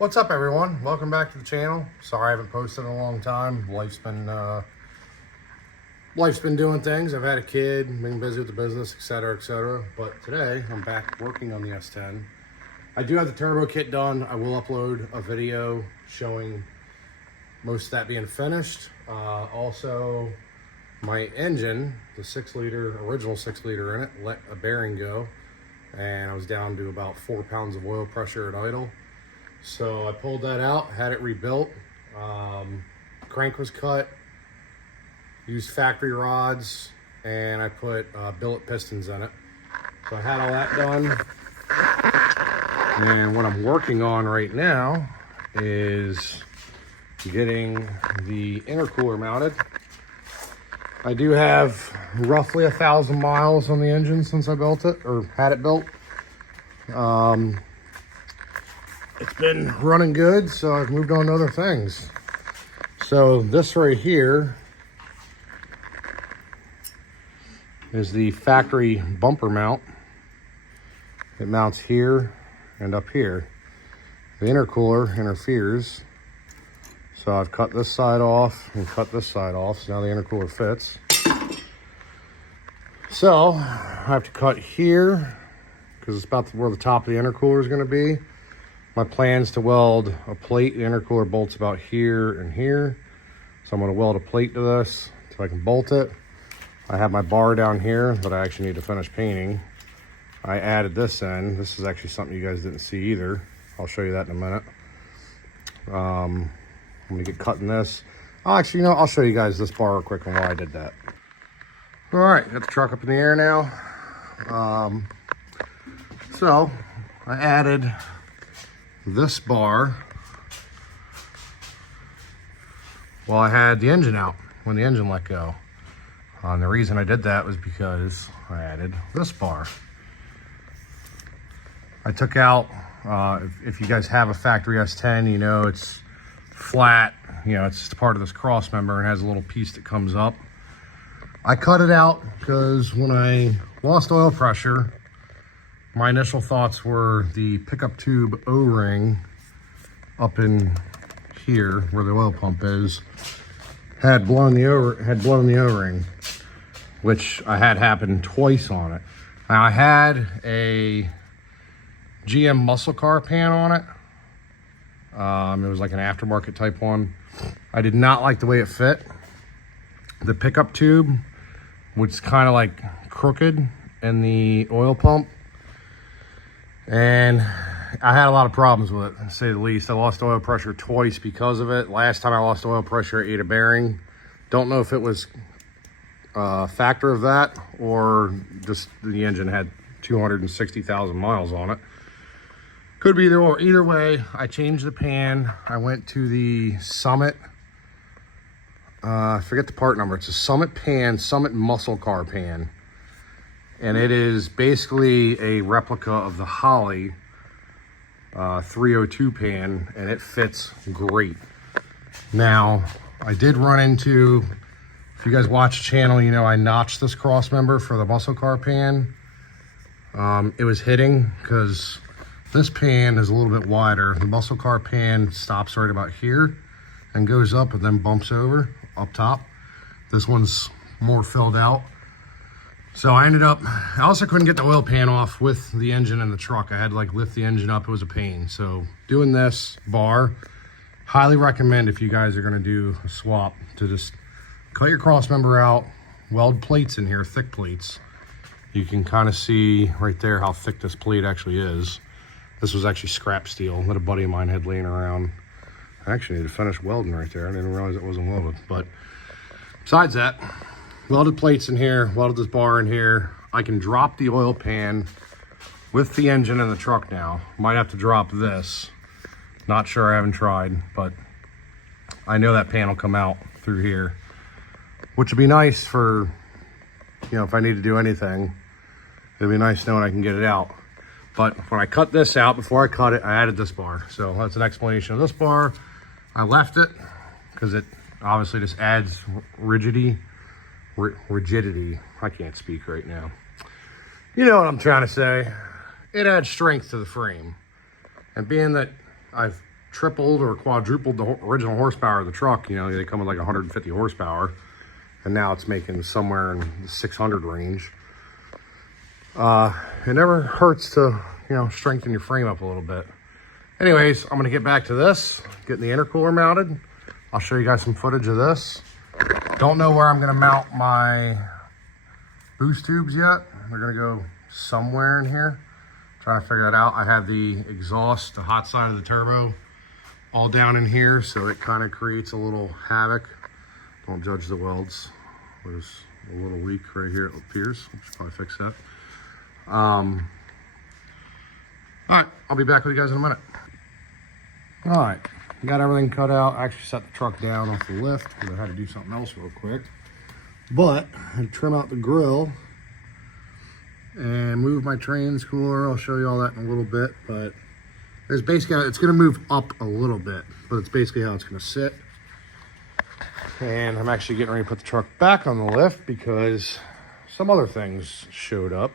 What's up, everyone? Welcome back to the channel. Sorry I haven't posted in a long time. Life's been doing things. I've had a kid, been busy with the business, etc., etc. But today I'm back working on the S10. I do have the turbo kit done. I will upload a video showing most of that being finished. Also, my engine, the 6-liter, original 6-liter in it, let a bearing go, and I was down to about 4 pounds of oil pressure at idle. So I pulled that out, had it rebuilt. Crank was cut, used factory rods, and I put billet pistons in it. So I had all that done. And what I'm working on right now is getting the intercooler mounted. I do have roughly 1,000 miles on the engine since I built it, or had it built. It's been running good, so I've moved on to other things. So this right here is the factory bumper mount. It mounts here and up here. The intercooler interferes. So I've cut this side off and cut this side off, so now the intercooler fits. So I have to cut here because it's about where the top of the intercooler is going to be. My plan is to weld a plate. The intercooler bolts about here and here. So I'm going to weld a plate to this so I can bolt it. I have my bar down here that I actually need to finish painting. I added this in. This is actually something you guys didn't see either. I'll show you that in a minute. I'm going to get cutting this. Oh, actually, I'll show you guys this bar real quick and why I did that. All right, got the truck up in the air now. So I added this bar while I had the engine out, when the engine let go. And the reason I did that was because I added this bar. I took out, if you guys have a factory S10, you know it's flat, it's just part of this cross member and has a little piece that comes up. I cut it out because when I lost oil pressure, my initial thoughts were the pickup tube O-ring up in here where the oil pump is had blown the O-ring, which I had happen twice on it. Now I had a GM muscle car pan on it. It was like an aftermarket type one. I did not like the way it fit. The pickup tube was kind of like crooked in the oil pump. And I had a lot of problems with it, to say the least. I lost oil pressure twice because of it. Last time I lost oil pressure, I ate a bearing. Don't know if it was a factor of that or just the engine had 260,000 miles on it. Could be either or. Either way, I changed the pan. I went to the Summit. I forget the part number. It's a Summit pan, Summit muscle car pan. And it is basically a replica of the Holley 302 pan, and it fits great. Now, I did run into, if you guys watch the channel, I notched this cross member for the muscle car pan. It was hitting because this pan is a little bit wider. The muscle car pan stops right about here and goes up and then bumps over up top. This one's more filled out. So I also couldn't get the oil pan off with the engine in the truck. I had to lift the engine up. It was a pain. So doing this bar, highly recommend if you guys are gonna do a swap to just cut your cross member out, weld plates in here, thick plates. You can kind of see right there how thick this plate actually is. This was actually scrap steel that a buddy of mine had laying around. I actually need to finish welding right there. I didn't realize it wasn't welded. But besides that, welded plates in here, welded this bar in here. I can drop the oil pan with the engine in the truck now. Might have to drop this. Not sure, I haven't tried, but I know that pan will come out through here, which would be nice for, if I need to do anything. It'd be nice knowing I can get it out. But when I cut this out, before I cut it, I added this bar. So that's an explanation of this bar. I left it because it obviously just adds rigidity. I can't speak right now. You know what I'm trying to say. It adds strength to the frame. And being that I've tripled or quadrupled the original horsepower of the truck. You know, they come with like 150 horsepower, and now it's making somewhere in the 600 range. It never hurts to, you know, strengthen your frame up a little bit. Anyways, I'm gonna get back to this, getting the intercooler mounted. I'll show you guys some footage of this. Don't know where I'm gonna mount my boost tubes yet. They're gonna go somewhere in here. Trying to figure that out. I have the exhaust, the hot side of the turbo, all down in here, so it kind of creates a little havoc. Don't judge the welds. There's a little leak right here, it appears. I should probably fix that. All right, I'll be back with you guys in a minute. All right, got everything cut out. I actually set the truck down off the lift because I had to do something else real quick. But I had to trim out the grill and move my trans cooler. I'll show you all that in a little bit, but there's basically, it's gonna move up a little bit, but it's basically how it's gonna sit. And I'm actually getting ready to put the truck back on the lift because some other things showed up.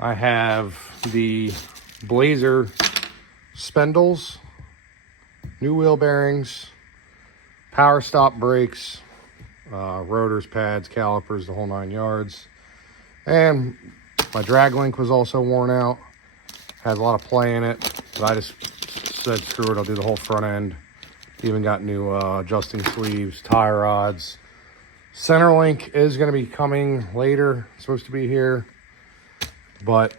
I have the Blazer spindles, new wheel bearings, power stop brakes, rotors, pads, calipers, the whole 9 yards. And my drag link was also worn out. Had a lot of play in it, but I just said, screw it, I'll do the whole front end. Even got new adjusting sleeves, tie rods. Center link is gonna be coming later. It's supposed to be here, but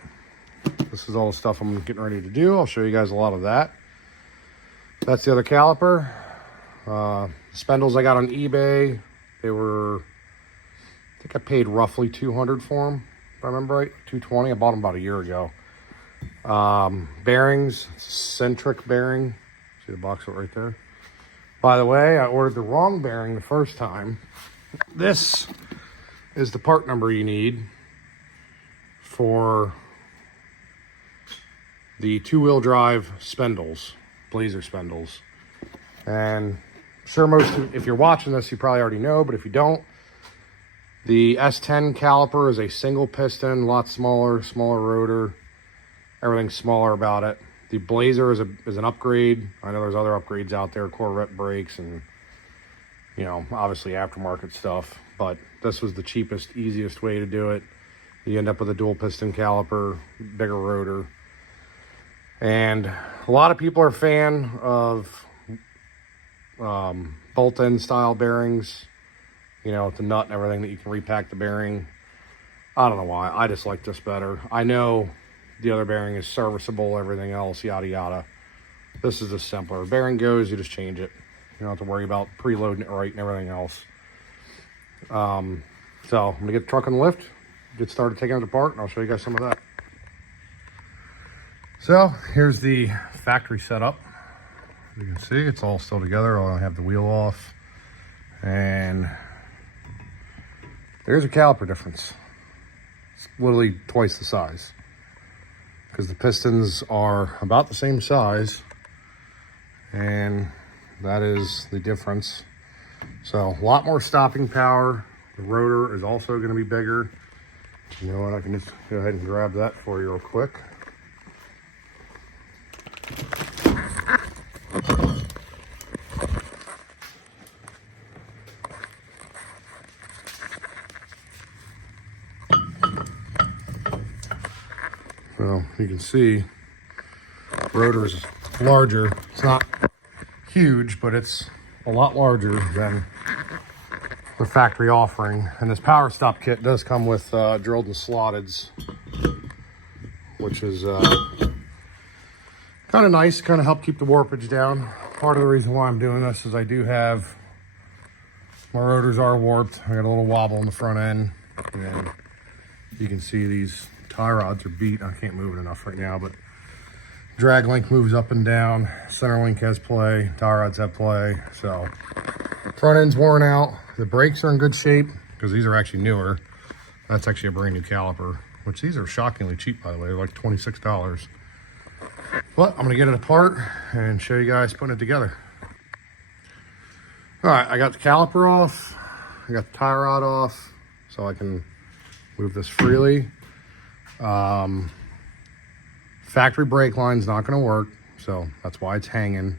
this is all the stuff I'm getting ready to do. I'll show you guys a lot of that. That's the other caliper. Spindles I got on eBay. They were, I think I paid roughly 200 for them, if I remember right, 220. I bought them about a year ago. Bearings, centric bearing. See the box right there. By the way, I ordered the wrong bearing the first time. This is the part number you need for the 2-wheel drive spindles, Blazer spindles. And sure, if you're watching this, you probably already know, but if you don't, the S10 caliper is a single piston, a lot smaller rotor, everything's smaller about it. The Blazer is an upgrade. I know there's other upgrades out there, Corvette brakes and, you know, obviously aftermarket stuff, but this was the cheapest, easiest way to do it. You end up with a dual piston caliper, bigger rotor. And a lot of people are a fan of bolt-in style bearings, you know, with the nut and everything that you can repack the bearing. I don't know why. I just like this better. I know the other bearing is serviceable, everything else, yada yada. This is just simpler. Bearing goes, you just change it. You don't have to worry about preloading it right and everything else. So I'm gonna get the truck on the lift, get started taking it apart, and I'll show you guys some of that. So here's the factory setup. You can see it's all still together. I have the wheel off, and there's a caliper difference. It's literally twice the size because the pistons are about the same size, and that is the difference. So a lot more stopping power. The rotor is also going to be bigger. You know what, I can just go ahead and grab that for you real quick. So you can see the rotor is larger. It's not huge, but it's a lot larger than the factory offering. And this power stop kit does come with drilled and slotteds, which is kind of nice, kind of help keep the warpage down. Part of the reason why I'm doing this is I do have, my rotors are warped. I got a little wobble in the front end, and you can see these tie rods are beat. I can't move it enough right now, but drag link moves up and down. Center link has play. Tie rods have play. So front end's worn out. The brakes are in good shape because these are actually newer. That's actually a brand new caliper, which these are shockingly cheap, by the way. They're like $26. But I'm gonna get it apart and show you guys putting it together. All right, I got the caliper off. I got the tie rod off so I can move this freely. Factory brake line's not gonna work. so that's why it's hanging.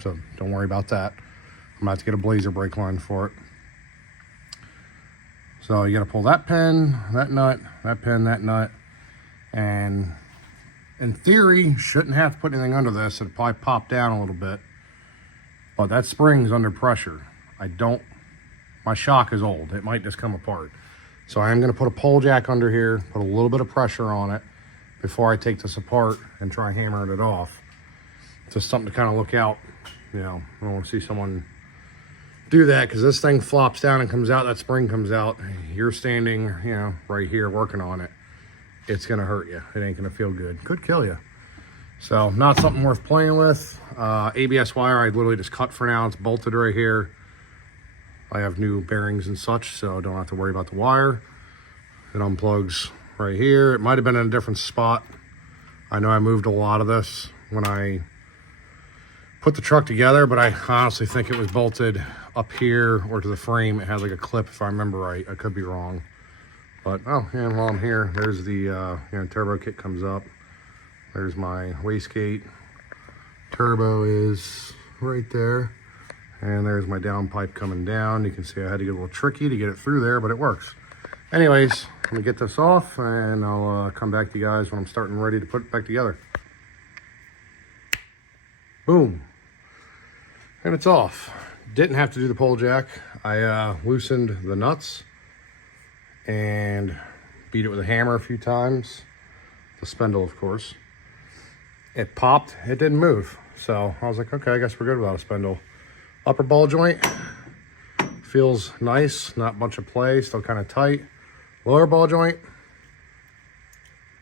So don't worry about that. I'm about to get a blazer brake line for it. So you got to pull that pin, that nut, that pin, that nut, and in theory, shouldn't have to put anything under this. It'll probably pop down a little bit, but that spring's under pressure. My shock is old. It might just come apart. So I am going to put a pole jack under here, put a little bit of pressure on it before I take this apart and try hammering it off. Just something to kind of look out. You know, I don't want to see someone do that, because this thing flops down and comes out, that spring comes out. You're standing, you know, right here working on it. It's going to hurt you. It ain't going to feel good. Could kill you. So not something worth playing with. ABS wire I literally just cut for now. It's bolted right here. I have new bearings and such, so don't have to worry about the wire. It unplugs right here. It might have been in a different spot. I know I moved a lot of this when I put the truck together, but I honestly think it was bolted up here or to the frame. It had like a clip, if I remember right. I could be wrong. But, oh, and while I'm here, there's the turbo kit comes up. There's my wastegate. Turbo is right there. And there's my downpipe coming down. You can see I had to get a little tricky to get it through there, but it works. Anyways, I'm gonna get this off and I'll come back to you guys when I'm starting ready to put it back together. Boom. And it's off. Didn't have to do the pole jack. I loosened the nuts and beat it with a hammer a few times. The spindle, of course. It popped, it didn't move. So I was like, okay, I guess we're good without a spindle. Upper ball joint feels nice, not much of play, still kind of tight. Lower ball joint,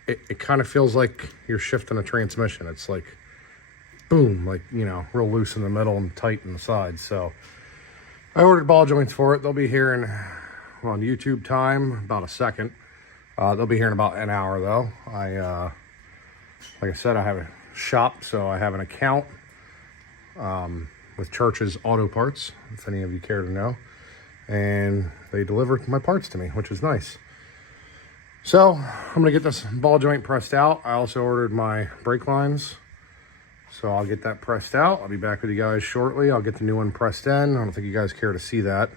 it kind of feels like you're shifting a transmission. It's like, boom, like, you know, real loose in the middle and tight in the sides. So I ordered ball joints for it. They'll be here on YouTube time, about a second. They'll be here in about an hour though. Like I said, I have a shop, so I have an account with Church's Auto Parts, if any of you care to know. And they deliver my parts to me, which is nice. So I'm gonna get this ball joint pressed out. I also ordered my brake lines, so I'll get that pressed out. I'll be back with you guys shortly. I'll get the new one pressed in. I don't think you guys care to see that.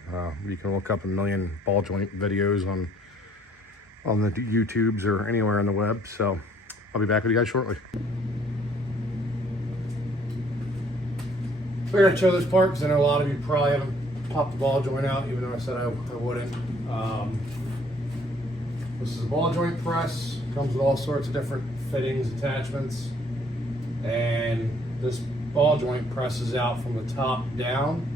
You can look up a million ball joint videos on the YouTubes or anywhere on the web. So I'll be back with you guys shortly. I gotta show this part because I know a lot of you probably haven't popped the ball joint out, even though I said I wouldn't. This is a ball joint press. Comes with all sorts of different fittings, attachments, and this ball joint presses out from the top down,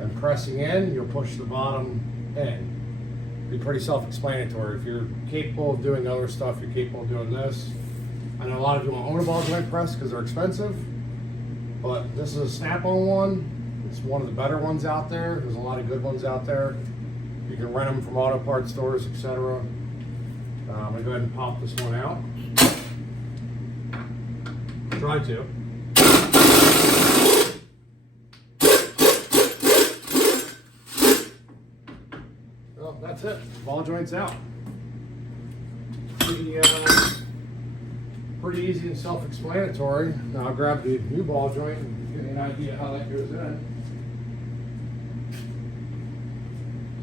and pressing in, you'll push the bottom in. Be pretty self-explanatory. If you're capable of doing other stuff, you're capable of doing this. I know a lot of you want to own a ball joint press because they're expensive, but this is a snap-on one. It's one of the better ones out there. There's a lot of good ones out there. You can rent them from auto parts stores, etc. I'm gonna go ahead and pop this one out. Try to. Well, that's it. Ball joint's out. Pretty easy and self-explanatory. Now I'll grab the new ball joint and give you an idea how that goes in.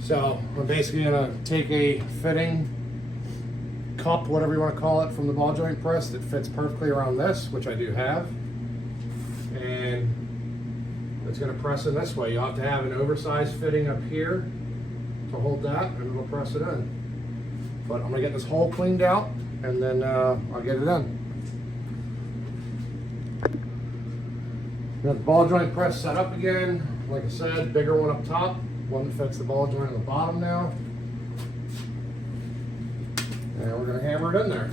So I'm basically gonna take a fitting cup, whatever you want to call it, from the ball joint press that fits perfectly around this, which I do have, and it's going to press in this way. You'll have to have an oversized fitting up here to hold that, and it'll press it in. But I'm going to get this hole cleaned out, and then I'll get it in. Got the ball joint press set up again. Like I said, bigger one up top, one that fits the ball joint on the bottom now. And we're going to hammer it in there.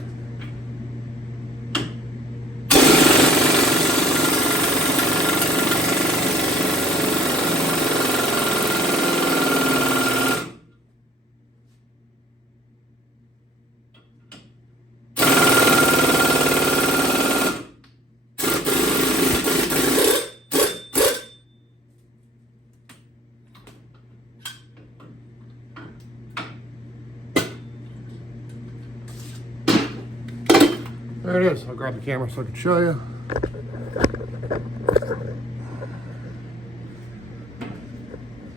there it is. I'll grab the camera so I can show you.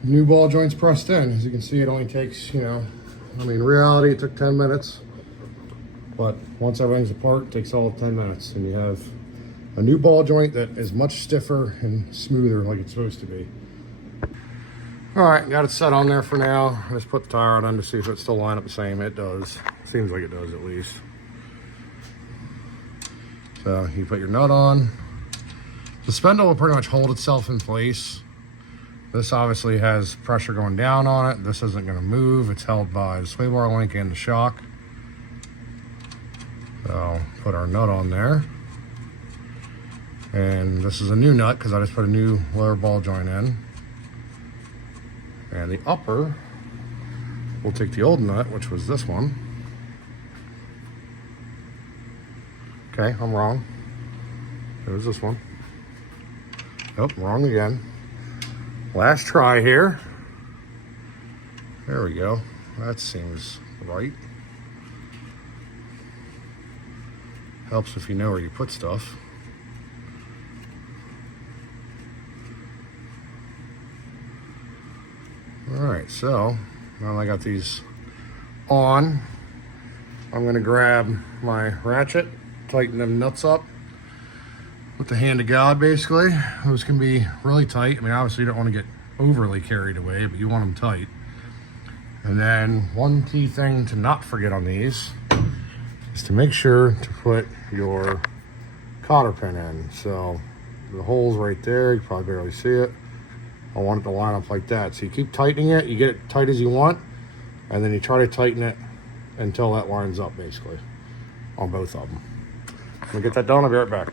New ball joints pressed in. As you can see, it only takes, you know, I mean, in reality, it took 10 minutes. But once everything's apart, it takes all 10 minutes. And you have a new ball joint that is much stiffer and smoother like it's supposed to be. All right, got it set on there for now. I just put the tire on to see if it still line up the same. It does. Seems like it does at least. So you put your nut on. The spindle will pretty much hold itself in place. This obviously has pressure going down on it. This isn't going to move. It's held by the sway bar link and the shock. So put our nut on there. And this is a new nut because I just put a new lower ball joint in. And the upper, we'll take the old nut, which was this one. Okay, I'm wrong. It was this one. Nope, wrong again. Last try here. There we go. That seems right. Helps if you know where you put stuff. All right, so now I got these on, I'm gonna grab my ratchet, tighten them nuts up with the hand of God, basically. Those can be really tight. I mean, obviously you don't want to get overly carried away, but you want them tight. And then one key thing to not forget on these is to make sure to put your cotter pin in. So the hole's right there, you can probably barely see it. I want it to line up like that. So you keep tightening it, you get it tight as you want, and then you try to tighten it until that lines up, basically, on both of them. I'm gonna get that done, I'll be right back.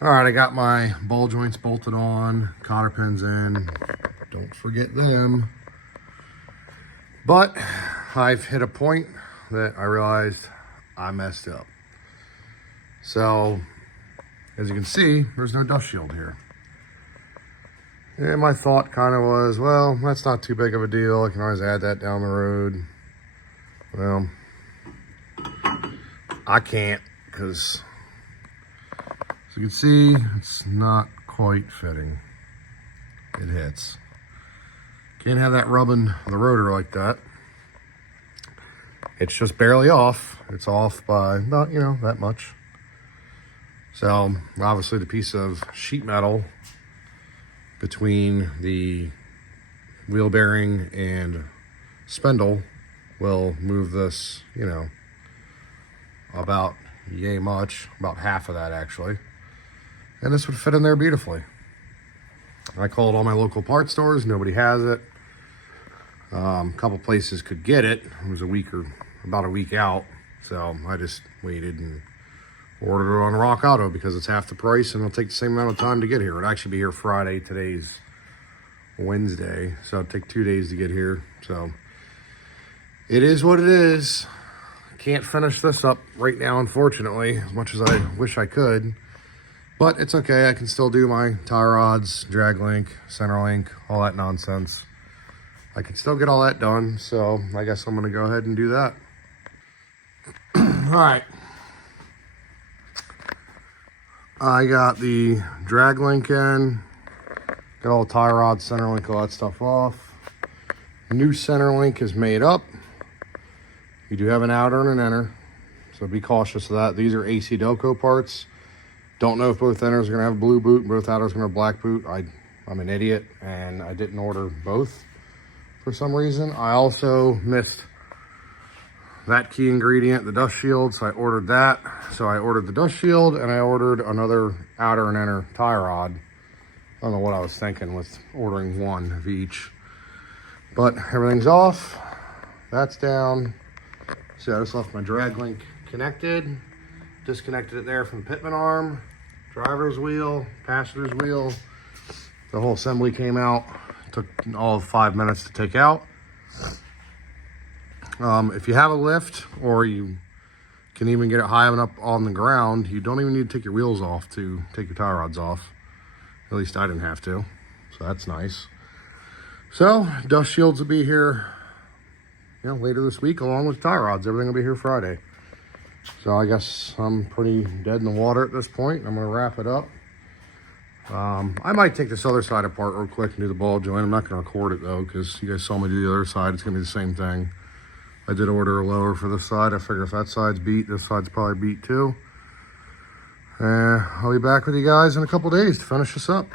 All right, I got my ball joints bolted on, cotter pins in, don't forget them. But I've hit a point that I realized I messed up. So, as you can see, there's no dust shield here. And my thought kind of was, well, that's not too big of a deal. I can always add that down the road. Well, I can't because, as you can see, it's not quite fitting. It hits. Can't have that rubbing the rotor like that. It's just barely off. It's off by not, you know, that much. So, obviously the piece of sheet metal between the wheel bearing and spindle will move this, you know, about yay much, about half of that actually. And this would fit in there beautifully. I called all my local parts stores, nobody has it. A couple places could get it. It was about a week out. So I just waited and ordered it on Rock Auto because it's half the price and it'll take the same amount of time to get here. It'll actually be here Friday. Today's Wednesday, so it'll take 2 days to get here. So it is what it is. Can't finish this up right now, unfortunately, as much as I wish I could. But it's okay. I can still do my tie rods, drag link, center link, all that nonsense. I can still get all that done. So I guess I'm going to go ahead and do that. All right. I got the drag link in, got all the tie rods, center link, all that stuff off. New center link is made up. You do have an outer and an inner, so be cautious of that. These are AC Delco parts. Don't know if both inners are gonna have blue boot and both outers are gonna have black boot. I'm an idiot and I didn't order both for some reason. I also missed that key ingredient, the dust shield, so I ordered that. So I ordered the dust shield and I ordered another outer and inner tie rod. I don't know what I was thinking with ordering one of each. But everything's off, that's down. See, I just left my drag link connected, disconnected it there from the pitman arm, driver's wheel, passenger's wheel. The whole assembly came out, took all of 5 minutes to take out. If you have a lift or you can even get it high enough on the ground, you don't even need to take your wheels off to take your tie rods off. At least I didn't have to, so that's nice. So dust shields will be here, you know, later this week along with tie rods. Everything will be here Friday. So I guess I'm pretty dead in the water at this point. I'm gonna wrap it up. I might take this other side apart real quick and do the ball joint. I'm not gonna record it though, because you guys saw me do the other side. It's gonna be the same thing. I did order a lower for this side. I figure if that side's beat, this side's probably beat too. I'll be back with you guys in a couple days to finish this up.